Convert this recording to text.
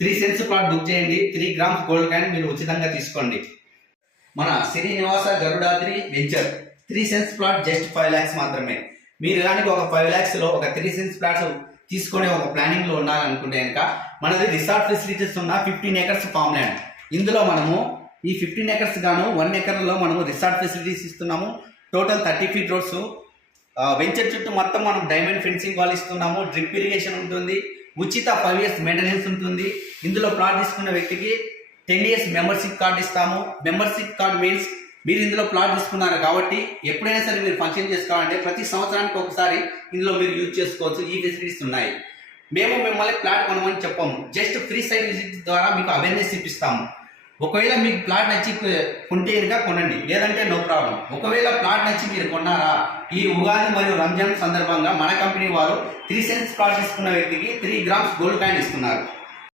3 cents plot book చేయండి. 3 grams gold coin మీరు ఉచితంగా తీసుకోండి. మన Srinivasa Garudadri venture 3 cents plot just 5 lakhs మాత్రమే. మీరు కానీ ఒక 5 lakhs లో ఒక 3 సెంట్స్ ప్లాట్స్ తీసుకొని ఒక ప్లానింగ్ లో ఉండాలనుకుంటే కనుక మనది రిసార్ట్ ఫెసిలిటీస్ ఉన్న 15 acres ఫామ్ ల్యాండ్. ఇందులో మనము ఈ 15 acres గాను 1 acre లో మనము రిసార్ట్ ఫెసిలిటీస్ ఇస్తున్నాము. Total 30 feet roads. వెంచర్ చుట్టూ మొత్తం మనం డైమండ్ ఫెన్సింగ్ వాల్ ఇస్తున్నాము. డ్రిప్ ఇరిగేషన్ ఉంటుంది. ఉచిత 5 years మెయింటెనెన్స్ ఉంటుంది. ఇందులో ప్లాట్ తీసుకున్న వ్యక్తికి 10 years మెంబర్షిప్ కార్డు ఇస్తాము. మెంబర్షిప్ కార్డు మీన్స్ మీరు ఇందులో ప్లాట్ తీసుకున్నారు కాబట్టి ఎప్పుడైనా సరే మీరు ఫంక్షన్ చేసుకోవాలంటే ప్రతి సంవత్సరానికి ఒకసారి ఇందులో మీరు యూజ్ చేసుకోవచ్చు. ఈ ఫెసిలిటీస్ ఉన్నాయి. మేము మిమ్మల్ని ప్లాట్ కొనమని చెప్పాము. జస్ట్ ఫ్రీ సైట్ విజిట్ ద్వారా మీకు అవేర్నెస్ ఇప్పిస్తాము. ఒకవేళ మీకు ప్లాట్ నచ్చి కొంటే కనుక కొనండి, లేదంటే నో ప్రాబ్లం. ఒకవేళ ప్లాట్ నచ్చి మీరు కొన్నారా, ఈ ఉగాది మరియు రంజాన్ సందర్భంగా మన కంపెనీ వారు 3 సెంట్స్ ప్లాట్ తీసుకున్న వ్యక్తికి 3 grams గోల్డ్ కాయిన్ ఇస్తున్నారు.